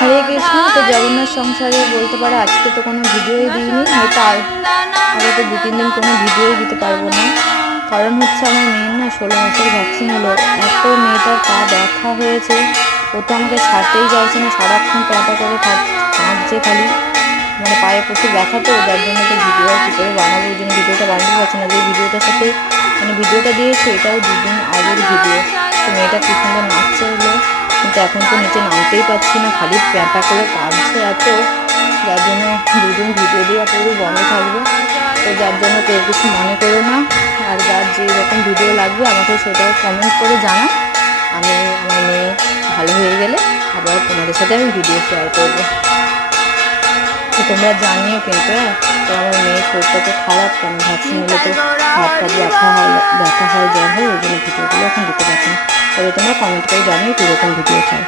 হরে কৃষ্ণ। তো জগন্নাথ সংসারে বলতে পারে আজকে তো কোনো ভিডিওই দিইনি, হয়তো আগে তো 2-3 দিন কোনো ভিডিওই দিতে পারবো না। কারণ হচ্ছে আমার মেয়ের না 16 মাসের ভ্যাকসিন হলো। এত মেয়েটার পা ব্যথা হয়েছে, ও তো আমাকে ছাড়তেই চাইছে না, সারাক্ষণ প্যাঁটা করে কাঁদছে খালি, মানে পায়ে প্রচুর ব্যথা, তো যার জন্য তো ভিডিও আর কী করে বানাবো, ওই জন্য ভিডিওটা বানাতে পারছি না। যে ভিডিওটার সাথে মানে ভিডিওটা দিয়েছে এটাও 2 দিন আগের ভিডিও। তো মেয়েটা কী সুন্দর নাচছে হলো, কিন্তু এখন তো নিচে নামতেই পারছি না, খালি প্যাঁটা করে কাঁদছে এত, যার জন্য 2 দিন ভিডিও দেওয়া পুরো বন্ধ থাকবে। তো যার জন্য কেউ কিছু মনে করো না, আর যার যেরকম ভিডিও লাগবে আমাকে সেটাও কমেন্ট করে জানা। আমি আমার মেয়ে ভালো হয়ে গেলে আবার তোমাদের সাথে আমি ভিডিও শেয়ার করবো। তো তোমরা জানিও কিন্তু। তো আমার মেয়ের শরীরটা তো খারাপ, কেন ভ্যাকসিন নিলে তো হাত পা ব্যথা হয় জ্বর হয়, ওই জন্য ভিডিওগুলো এখন দিতে পারছি না। তবে তোমরা কমেন্ট করে জানিও কীরকম ভিডিও চাই।